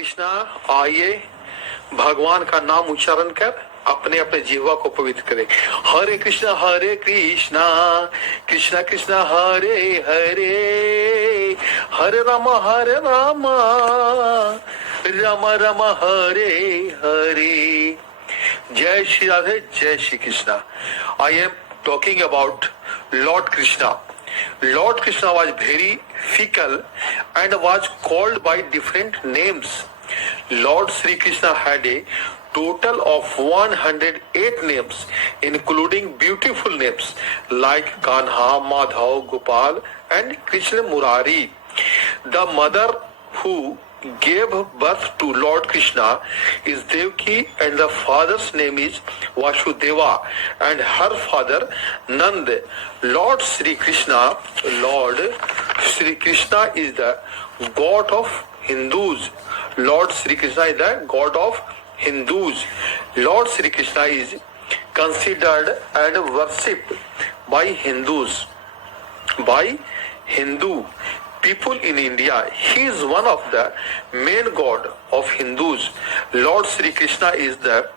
कृष्णा, आइए भगवान का नाम उच्चारण कर अपने अपने जीवा को पवित्र करें। हरे कृष्णा कृष्णा कृष्णा हरे हरे, हरे राम राम राम हरे हरे। जय श्री राधे, जय Shri Krishna. I am talking about Lord Krishna. Lord Krishna was very fickle and was called by different names. Lord Sri Krishna had a total of 108 names, including beautiful names like Kanha, Madhav, Gopal and Krishna Murari. The mother who gave birth to Lord Krishna is Devaki and the father's name is Vasudeva and her father Nand. Lord Sri Krishna is the god of Hindus. Lord Sri Krishna is the god of Hindus. Lord Sri Krishna is considered and worshipped by Hindus. By Hindu people in India, he is one of the main god of Hindus. Lord Sri Krishna is the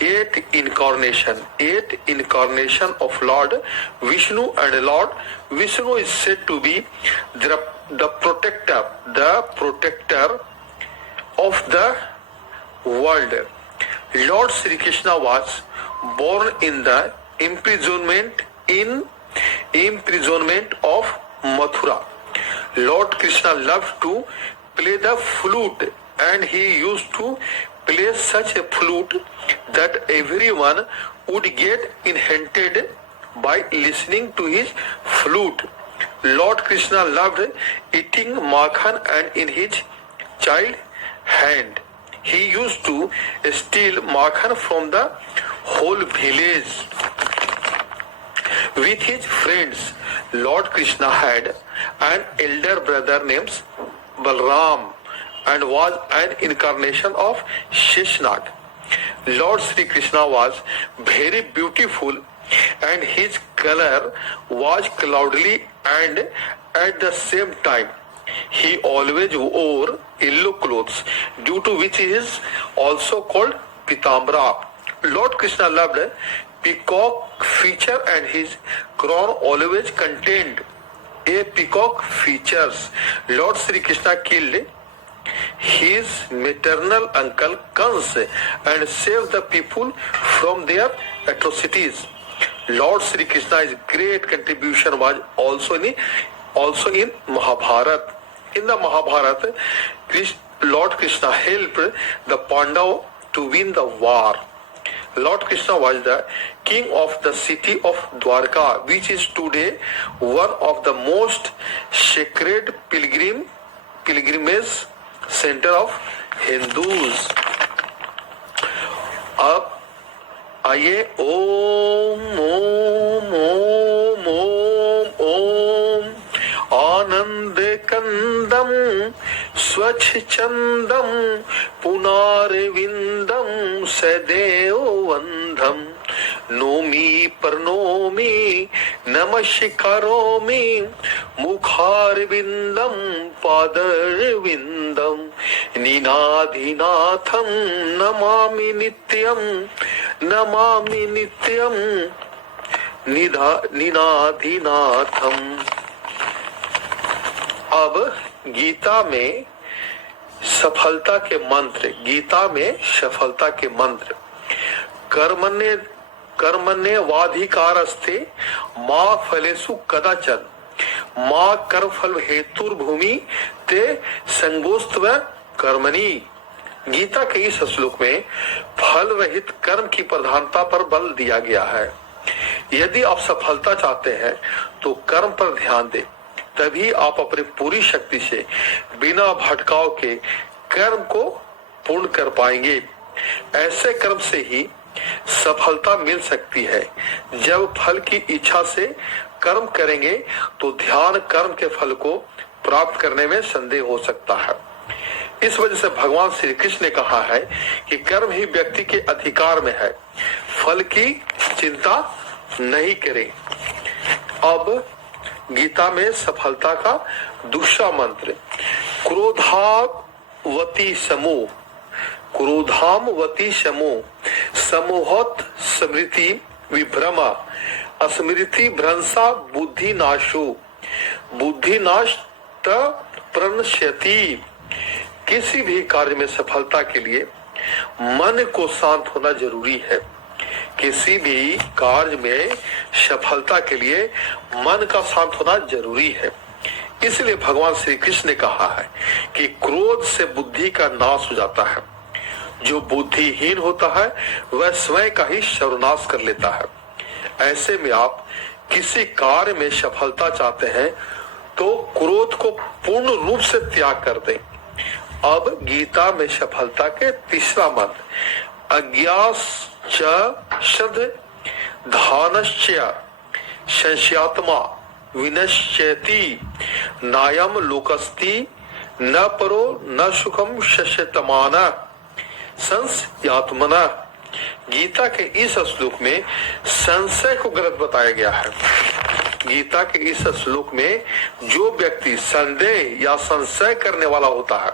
eighth incarnation of Lord Vishnu, and Lord Vishnu is said to be the protector of the world. Lord Sri Krishna was born in the imprisonment of Mathura. Lord Krishna loved to play the flute, and he used to play such a flute that everyone would get enchanted by listening to his flute. Lord Krishna loved eating makhan, and in his child hand he used to steal makhan from the whole village. With his friends, Lord Krishna had an elder brother named Balram and was an incarnation of Sheshnag. Lord Sri Krishna was very beautiful, and his color was cloudy, and at the same time he always wore yellow clothes, due to which he is also called Pitambara. Lord Krishna loved peacock feature, and his crown always contained a peacock features. Lord Sri Krishna killed his maternal uncle Kans and saved the people from their atrocities. Lord Sri Krishna's great contribution was also in Mahabharata. In the Mahabharata, Lord Krishna helped the Pandava to win the war. Lord Krishna was the king of the city of Dwarka, which is today one of the most sacred pilgrimage center of Hindus. अब आइए ओम ओम ओम ओम ओम आनंद कंदम स्वच्छ चंदम पुनारविंदम सदैव वंदम नोमी प्रणोमी नमस्कारोमि मुखारविंदम पादरविंदम निनाधिनाथम नमामि नित्यम निनाधिनाथम। अब गीता में सफलता के मंत्र कर्मण्य वाधिकारस्ते माँ फलेषु कदाचन माँ कर्मफल हेतुर्भूमि ते संगोस्त्व कर्मणि। गीता के इस श्लोक में फल रहित कर्म की प्रधानता पर बल दिया गया है। यदि आप सफलता चाहते हैं तो कर्म पर ध्यान दें, तभी आप अपनी पूरी शक्ति से बिना भटकाव के कर्म को पूर्ण कर पाएंगे। ऐसे कर्म से ही सफलता मिल सकती है। जब फल की इच्छा से कर्म करेंगे तो ध्यान कर्म के फल को प्राप्त करने में संदेह हो सकता है। इस वजह से भगवान श्री कृष्ण ने कहा है कि कर्म ही व्यक्ति के अधिकार में है, फल की चिंता नहीं करें। अब गीता में सफलता का दूसरा मंत्र वती समूह, क्रोधाम वती समूह, समूहत स्मृति विभ्रमा, अस्मृति भ्रंसा बुद्धि नाशो, बुद्धि नाश प्रणश्यति। किसी भी कार्य में सफलता के लिए मन को शांत होना जरूरी है। किसी भी कार्य में सफलता के लिए मन का शांत होना जरूरी है। इसलिए भगवान श्री कृष्ण ने कहा है कि क्रोध से बुद्धि का नाश हो जाता है। जो बुद्धिहीन होता है वह स्वयं का ही सर्वनाश कर लेता है। ऐसे में आप किसी कार्य में सफलता चाहते हैं तो क्रोध को पूर्ण रूप से त्याग कर दें। अब गीता में सफलता के तीसरा मंत्र, अज्ञाश्च धानश्च संशयात्मा विनश्यति नायम लोकस्ति न परो न सुखम शश्यतमान संशयात्मना। गीता के इस श्लोक में संशय को गलत बताया गया है। गीता के इस श्लोक में जो व्यक्ति संदेह या संशय करने वाला होता है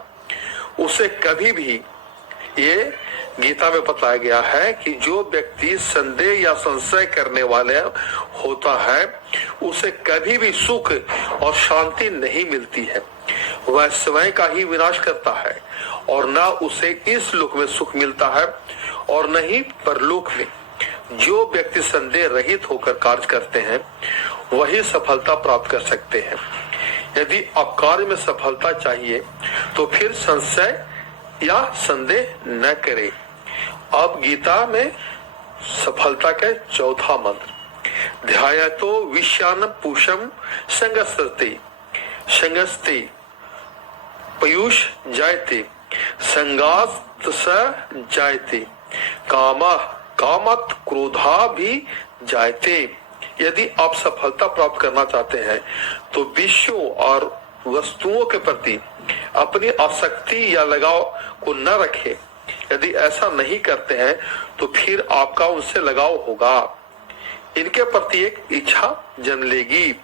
उसे कभी भी, ये गीता में बताया गया है कि जो व्यक्ति संदेह या संशय करने वाले होता है उसे कभी भी सुख और शांति नहीं मिलती है। वह स्वयं का ही विनाश करता है और न उसे इस लोक में सुख मिलता है और न ही परलोक में। जो व्यक्ति संदेह रहित होकर कार्य करते हैं वही सफलता प्राप्त कर सकते हैं। यदि आप कार्य में सफलता चाहिए तो फिर संशय या संदेह न करें। अब गीता में सफलता का चौथा मंत्र, ध्यायतो विषयान पुषम संगस्ते संगस्ते पयुष जायते संगात स जायते कामा कामत क्रोधा भी जायते। यदि आप सफलता प्राप्त करना चाहते हैं तो विषयों और वस्तुओं के प्रति अपनी आसक्ति या लगाव को न रखें। यदि ऐसा नहीं करते हैं तो फिर आपका उनसे लगाव होगा। इनके प्रति एक इच्छा जन्म लेगी,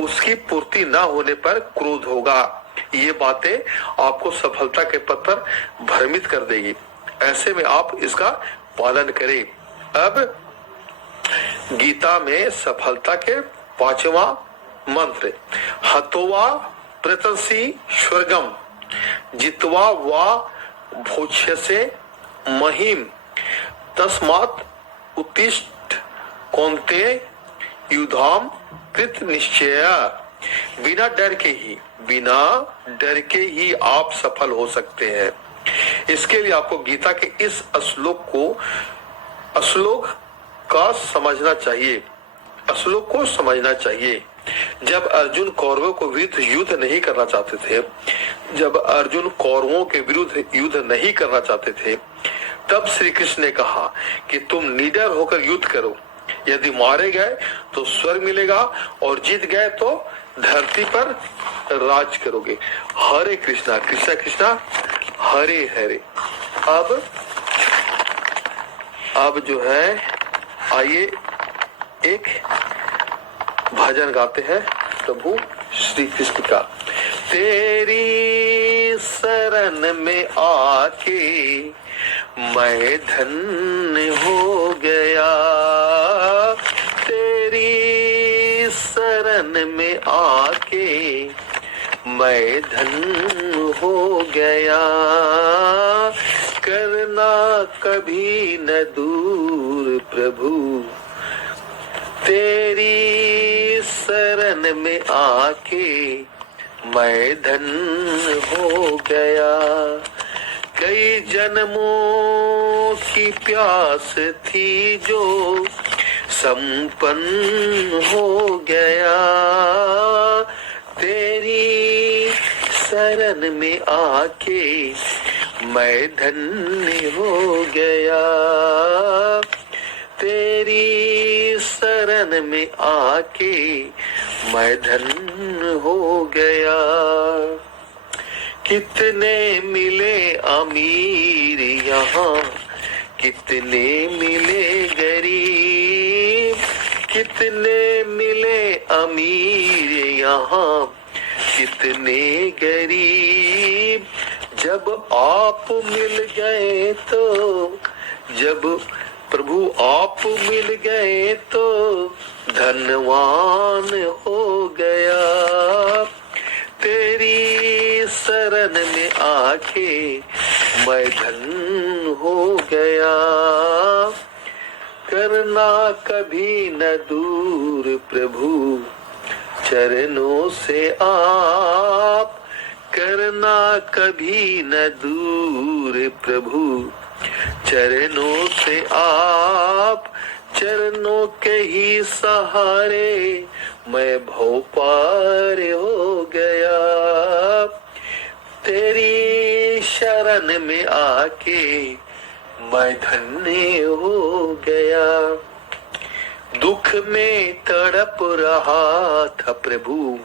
उसकी पूर्ति न होने पर क्रोध होगा। ये बातें आपको सफलता के पथ पर भ्रमित कर देगी। ऐसे में आप इसका पालन करें। अब गीता में सफलता के पांचवा मंत्र, हतोवा प्रतंसी स्वर्गम जित्वा वा भोक्ष्यसे महिम तस्मात् उत्तिष्ठ कौन्तेय युधाम कृत निश्चय। बिना डर के ही आप सफल हो सकते हैं। इसके लिए आपको गीता के इस श्लोक का समझना चाहिए। श्लोक को समझना चाहिए। जब अर्जुन कौरवों को विरुद्ध युद्ध नहीं करना चाहते थे, जब अर्जुन कौरवों के विरुद्ध युद्ध नहीं करना चाहते थे, तब श्री कृष्ण ने कहा कि तुम निडर होकर युद्ध करो। यदि मारे गए तो स्वर्ग मिलेगा और जीत गए तो धरती पर राज करोगे। हरे कृष्णा कृष्णा कृष्णा हरे हरे। अब जो है, आइए एक भजन गाते हैं प्रभु श्री कृष्ण का। तेरी शरण में आके मैं धन्य हो गया, तेरी शरण में आके मैं धन्य हो गया। करना कभी न दूर प्रभु, तेरी शरण में आके मैं धन्य हो गया। कई जन्मों की प्यास थी जो संपन्न हो गया, तेरी शरण में आके मैं धन्य हो गया। तेरी शरण में आके मैं धन्य हो गया। कितने मिले अमीर यहाँ, कितने मिले गरीब, कितने मिले अमीर यहाँ, कितने गरीब। जब आप मिल गए तो, जब प्रभु आप मिल गए तो धनवान हो गया। तेरी शरण में आके मैं धन हो गया। करना कभी न दूर प्रभु चरणों से आप, करना कभी न दूर प्रभु चरणों से आप। चरणों के ही सहारे मैं भव पार हो गया। तेरी शरण में आके मैं धन्य हो गया। दुख में तड़प रहा था प्रभु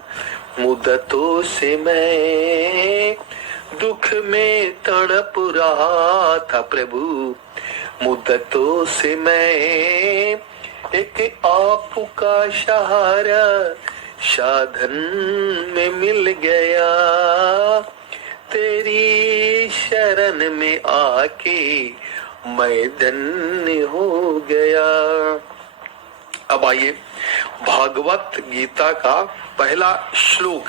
मुद्दतों से मैं, दुख में तड़प रहा था प्रभु मुद्दतों से मैं। एक आपका सहारा साधन में मिल गया। तेरी शरण में आके मैं धन्य हो गया। अब आइए भागवत गीता का पहला श्लोक।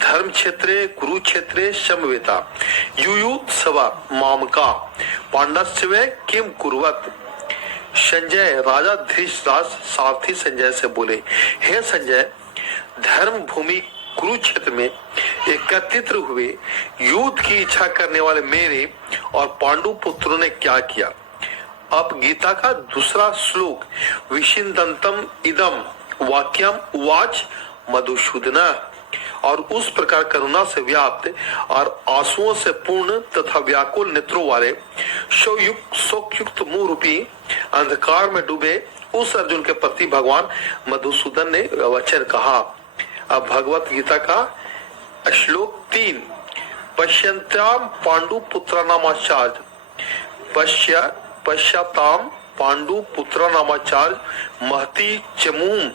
धर्म क्षेत्रे कुरुक्षेत्रे समवेता युयुत्सवा मामका पांडवस्वे किम कुर्वत। संजय राजा धृतराज सारथी संजय से बोले, हे संजय, धर्म भूमि कुरुक्षेत्र में एकत्रित हुए युद्ध की इच्छा करने वाले मेरे और पांडु पुत्रों ने क्या किया। अब गीता का दूसरा श्लोक। विशिंदंतम इदम वाक्यम उवाच मधुसूदन। और उस प्रकार करुणा से व्याप्त और आंसुओं से पूर्ण तथा व्याकुल नेत्रों वाले शोकयुक्त मुंह रूपी अंधकार में डूबे उस अर्जुन के प्रति भगवान मधुसूदन ने वचन कहा। अब भगवत गीता का श्लोक 3। पश्यन्ताम पांडु पुत्र नामाचार्य पश्चाताम पांडु पुत्र नामाचार्य महती चमूम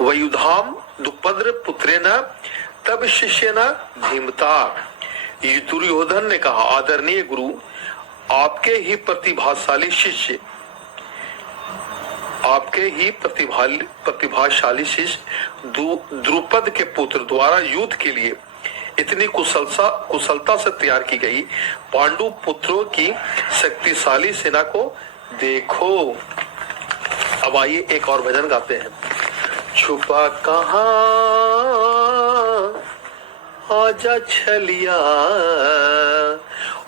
वयुधाम दुपद्र पुत्रेन तब शिष्य न धीमता। दुर्योधन ने कहा, आदरणीय गुरु, आपके ही प्रतिभाशाली शिष्य, आपके ही प्रतिभाशाली शिष्य द्रुपद के पुत्र द्वारा युद्ध के लिए इतनी कुशलता से तैयार की गई पांडु पुत्रों की शक्तिशाली सेना को देखो। अब आइए एक और भजन गाते हैं। छुपा कहाँ आजा छलिया,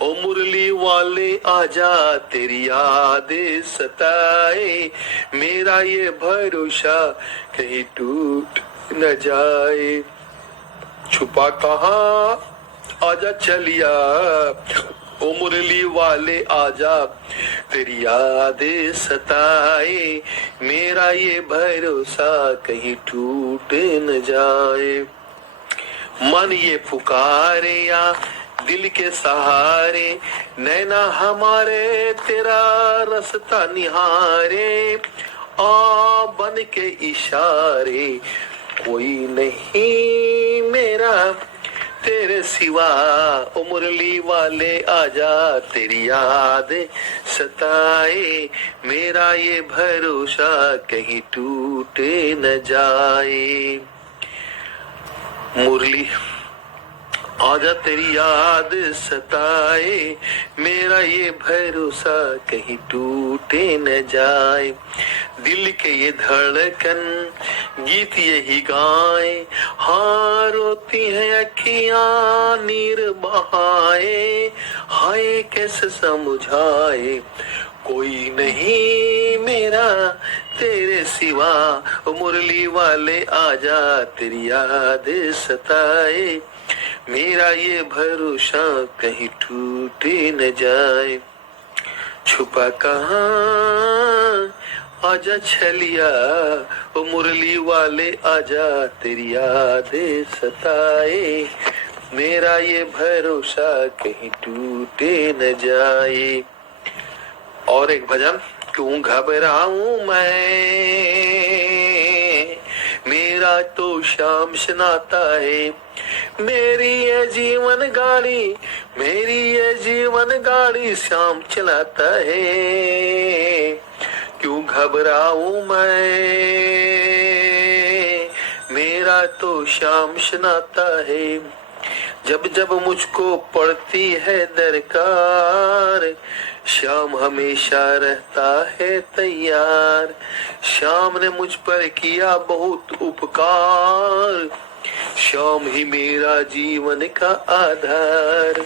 ओ मुरली वाले आजा, तेरी याद सताए, मेरा ये भरोसा कहीं टूट न जाए। छुपा कहाँ आजा छलिया, ओ मुरली वाले आजा, तेरी याद सताए, मेरा ये भरोसा कहीं टूट न जाए। मन ये पुकारे या दिल के सहारे, नैना हमारे तेरा रास्ता निहारे, आ बन के इशारे, कोई नहीं मेरा तेरे सिवा, ओ मुरली वाले आजा, तेरी याद सताए, मेरा ये भरोसा कहीं टूटे न जाए। मुरली आजा, तेरी याद सताए, मेरा ये भरोसा कहीं टूटे न जाए। दिल के ये धड़कन गीत यही गाए, हाँ रोती है अखियां नीर बहाए, हाय कैसे समझाए, कोई नहीं मेरा तेरे सिवा, ओ मुरली वाले आजा, तेरी याद सताए, मेरा ये भरोसा कहीं टूटे न जाए। छुपा कहाँ आजा छलिया, ओ मुरली वाले आजा, तेरी याद सताए, मेरा ये भरोसा कहीं टूटे न जाए। और एक भजन। क्यों घबराऊं मैं, मेरा मेरा तो श्याम से नाता है। मेरी ये जीवन गाड़ी, मेरी ये जीवन गाड़ी श्याम चलाता है। क्यों घबराऊं मैं, मेरा तो श्याम से नाता है। जब जब मुझको पड़ती है दरकार, श्याम हमेशा रहता है तैयार। श्याम ने मुझ पर किया बहुत उपकार, श्याम ही मेरा जीवन का आधार।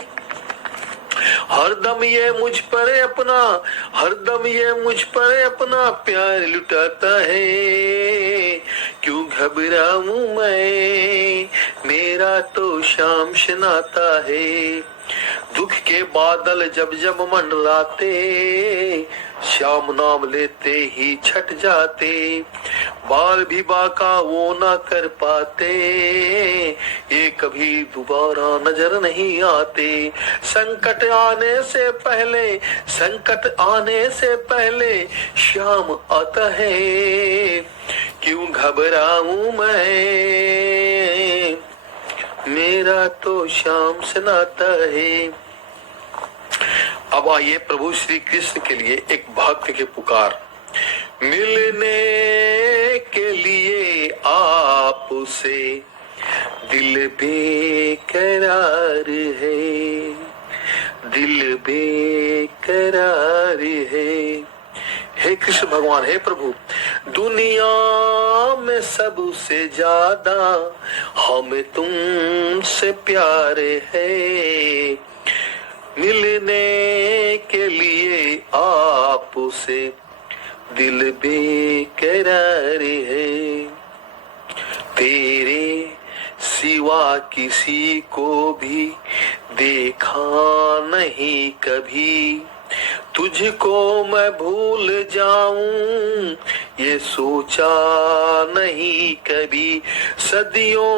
हरदम ये मुझ पर अपना, हरदम ये मुझ पर अपना प्यार लुटाता है। क्यों घबराऊं मैं, मेरा तो श्याम से नाता है। दुख के बादल जब जब मंडराते, श्याम नाम लेते ही छट जाते। बाल भी बाका वो ना कर पाते, ये कभी दोबारा नजर नहीं आते। संकट आने से पहले, संकट आने से पहले श्याम आता है। क्यों घबराऊं मैं, मेरा तो श्याम से नाता है। अब आइए प्रभु श्री कृष्ण के लिए एक भक्त के पुकार। मिलने के लिए आपसे दिल बेकरार है, दिल बेकरार है। हे कृष्ण भगवान, हे प्रभु, दुनिया में सबसे ज्यादा हमें तुमसे प्यार है। मिलने के लिए आपसे दिल बेकरार है। तेरे सिवा किसी को भी देखा नहीं कभी, तुझको मैं भूल जाऊं ये सोचा नहीं कभी। सदियों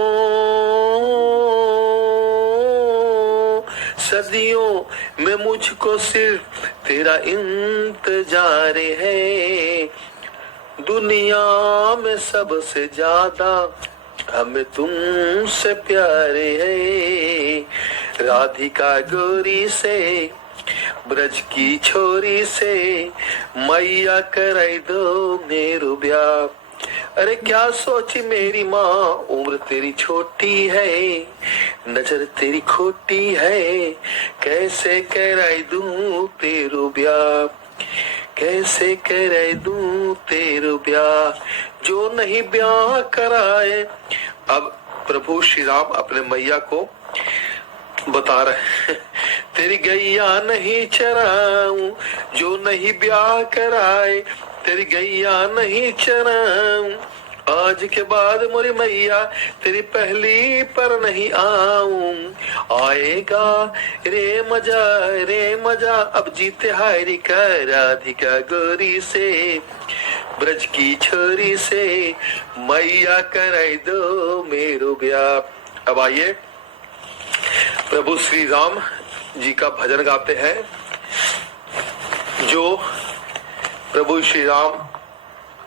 सदियों में मुझको सिर्फ तेरा इंतजार है। दुनिया में सबसे ज्यादा हमें तुमसे प्यार है। राधिका गोरी से, ब्रज की छोरी से, मैया कराई दो मेरो ब्याह। अरे क्या सोची मेरी माँ, उम्र तेरी छोटी है, नजर तेरी खोटी है। कैसे कराई दूं तेरो ब्याह, कैसे कराई दूं तेरो ब्याह, जो नहीं ब्याह कराए। अब प्रभु श्री राम अपने मैया को बता रहे हैं, तेरी गैया नहीं चराऊं जो नहीं ब्याह कराए, तेरी गैया नहीं चराऊं। आज के बाद मोरी मैया तेरी पहली पर नहीं आऊं। आएगा रे मजा अब जीते हारी का राधिका गोरी से, ब्रज की छोरी से, मैया कराई दो मेरो ब्याह। अब आइए प्रभु श्री राम जी का भजन गाते हैं, जो प्रभु श्री राम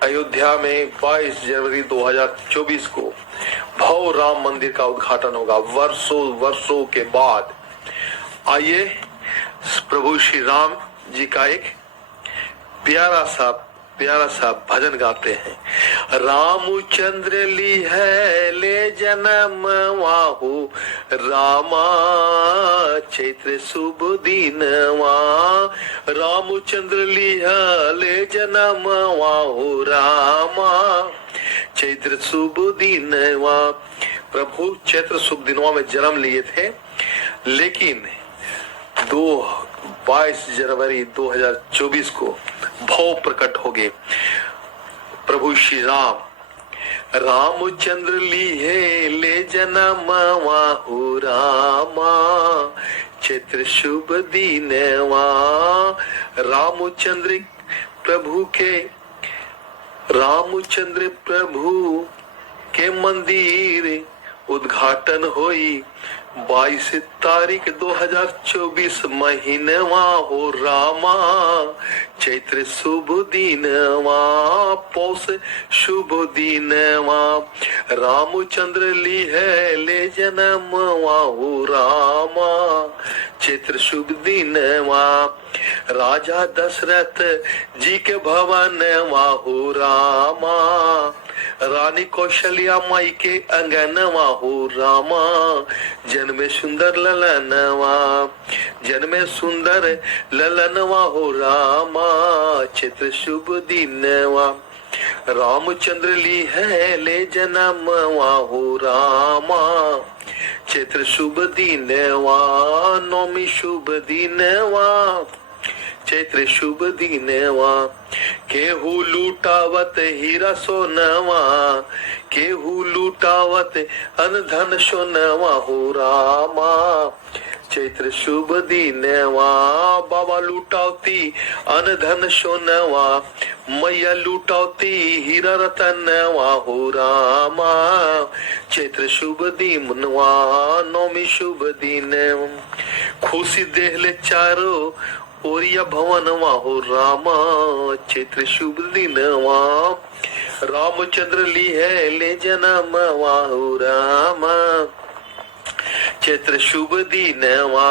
अयोध्या में 22 जनवरी 2024 को भव राम मंदिर का उद्घाटन होगा, वर्षों के बाद। आइए प्रभु श्री राम जी का एक प्यारा सा भजन गाते हैं। रामचंद्र ली है ले जन्म वाहु, रामा चैत्र शुभ दिनवा। रामचंद्र ली है ले जन्म वाहु, रामा चैत्र शुभ दिनवा। प्रभु चैत्र शुभ दिनवा में जन्म लिए थे, लेकिन 22 जनवरी 2024 को भव प्रकट हो गए प्रभु श्री राम। रामचंद्र लिए ले जन्म वाहु, रामा चैत्र शुभ दिनवा। रामचंद्र प्रभु के मंदिर उद्घाटन होई, 22 तारीख 2024 महीनवा हो रामा, चैत्र शुभ दिनवा, पौष शुभ दिनवा, रामचंद्र ली है ले जन्मवा हो रामा, चैत्र शुभ दिनवा, राजा दशरथ जी के भवनवा हो रामा, रानी कौशल्या माई के अंगनवा हो रामा, जन्मे सुंदर ललनवा, जन्मे सुंदर ललनवा हो रामा, चित्र शुभ दिनवा, रामचंद्र ली है ले जन्मवा हो रामा, चित्र शुभ दिनवा, नौमी शुभ दिनवा, चैत्र शुभ दिनवा, केहू लूटावत हीरा सोनवा, केहू लूटावत अन धन सोनवा हो रामा, चैत्र शुभ दिनवा, बाबा लूटावती अन धन सोनवा, मैया लूटावती हीरा रतनवा हो रामा, चैत्र शुभ दिनवा, नौमी शुभ दिन, खुशी देहले चारो ओरिया भवनवा हो रामा, चैत्र शुभ दिनवा, रामचंद्र ली है ले जन्मवा हो रामा, चैत्र शुभ दिनवा।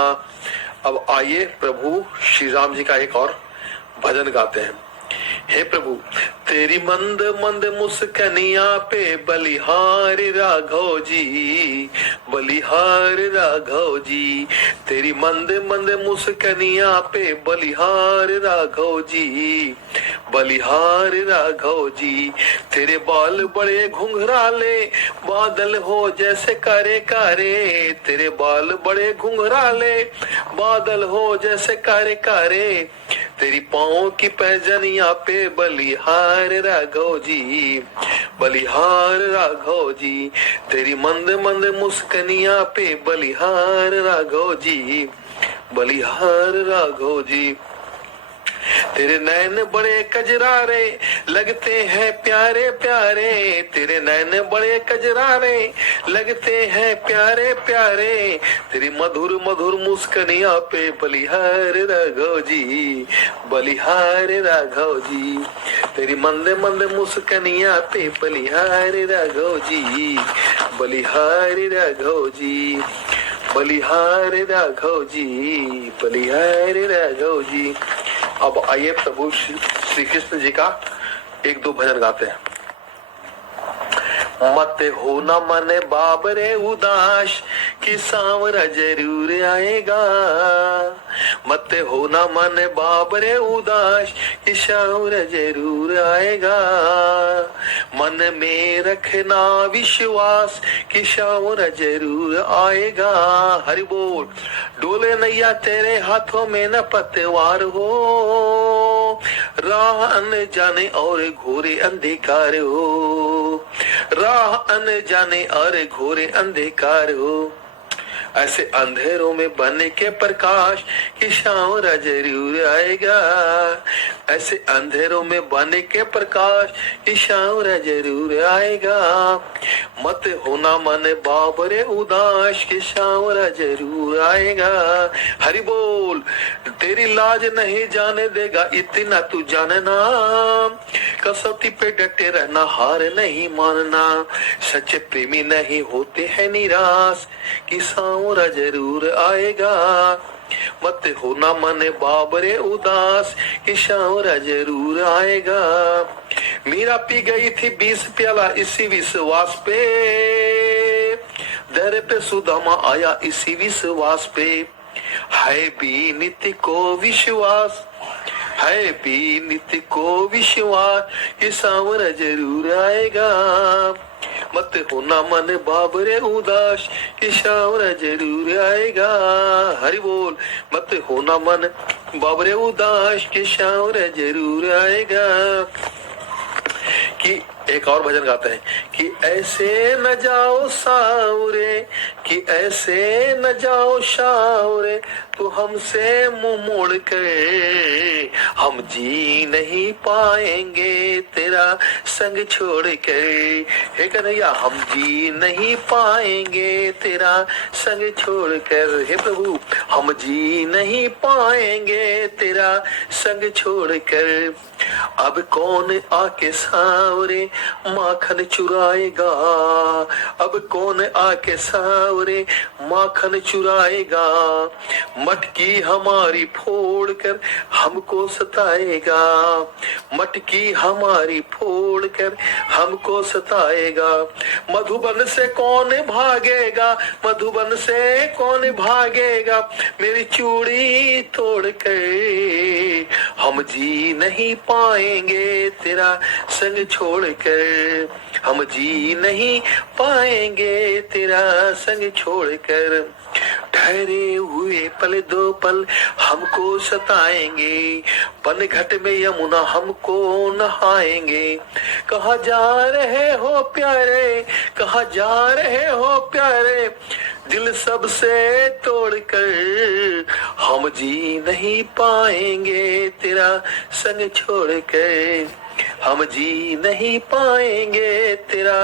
अब आइए प्रभु श्री राम जी का एक और भजन गाते हैं। हे प्रभु तेरी मंद मंद मुस्कनिया पे बलिहार राघव जी, बलिहार राघव जी, तेरी मंद मंद मुस्कनिया पे बलिहार राघव जी, बलिहार राघव जी, तेरे बाल बड़े घुंघराले बादल हो जैसे कारे कारे, तेरे बाल बड़े घुंघराले बादल हो जैसे कारे कारे, तेरी पाँव की पैजनिया पे बलिहार राघव जी, बलिहार राघव जी, तेरी मंद मंद मुस्कनिया पे बलिहार राघव जी, बलिहार राघव जी, तेरे नैन बड़े कजरारे लगते हैं प्यारे प्यारे, तेरे नैन बड़े कजरारे लगते हैं प्यारे प्यारे, तेरी मधुर मधुर मुस्कनिया पे बलिहार राघव जी, बलिहार राघव जी, तेरी मंद मंद मुस्कनिया पे बलिहार राघव जी, बलिहार राघव जी, बलिहार राघव जी, बलिहार राघव जी। अब आइए प्रभु श्री कृष्ण जी का एक दो भजन गाते हैं। मत हो न मन बाबरे उदास कि सांवरा जरूर आएगा, मत हो न मन बाबरे उदास कि सांवरा जरूर आएगा, मन में रखना विश्वास कि सांवरा जरूर आएगा। हरि बोल। डोले नैया तेरे हाथों में न पतवार हो, राह अनजाने और घोरे अंधकार हो, राह अनजाने और घोरे अंधकार हो, ऐसे अंधेरों में बने के प्रकाश की सांवरा जरूर आएगा, ऐसे अंधेरों में बने के प्रकाश की सांवरा जरूर आएगा, मत होना मन बाबरे उदास की सांवरा जरूर आएगा। हरि बोल। तेरी लाज नहीं जाने देगा इतना तू जानना, कसौटी पे डटे रहना हार नहीं मानना, सच्चे प्रेमी नहीं होते हैं निराश कि सांवरा जरूर आएगा, मत होना मन बाबरे उदास कि सांवरा जरूर आएगा। मीरा पी गई थी 20 प्याला इसी विश्वास पे, दर पे सुदामा आया इसी विश्वास पे, है भी नित्य को विश्वास, है भी नित्य को विश्वास कि सांवरा जरूर आएगा, मत होना मन बाबरे उदास कि सांवरा जरूर आएगा। हरि बोल। मत होना मन बाबरे उदास कि सांवरा जरूर आएगा, कि एक और भजन गाते हैं कि ऐसे न जाओ सावरे, कि ऐसे न जाओ शावरे, तू हमसे मुंह मोड़ कर, हम जी नहीं पाएंगे तेरा संग छोड़ कर। हे कन्हैया, हम जी नहीं पाएंगे तेरा संग छोड़ कर। हे प्रभु, हम जी नहीं पाएंगे तेरा संग छोड़ कर। अब कौन आके सावरे माखन चुराएगा, अब कौन आके सावरे माखन चुराएगा, मटकी हमारी फोड़ कर हमको सताएगा, मटकी हमारी फोड़ कर हमको सताएगा। मधुबन से कौन भागेगा, मधुबन से कौन भागेगा, मेरी चूड़ी तोड़ कर, हम जी नहीं पाएंगे तेरा संग छोड़ कर, हम जी नहीं पाएंगे तेरा संग छोड़ कर। ठहरे हुए पल दो पल हमको सताएंगे, बन घट में यमुना हमको नहाएंगे। कहाँ जा रहे हो प्यारे, कहाँ जा रहे हो प्यारे, दिल सबसे तोड़ कर, हम जी नहीं पाएंगे तेरा संग छोड़ कर, हम जी नहीं पाएंगे तेरा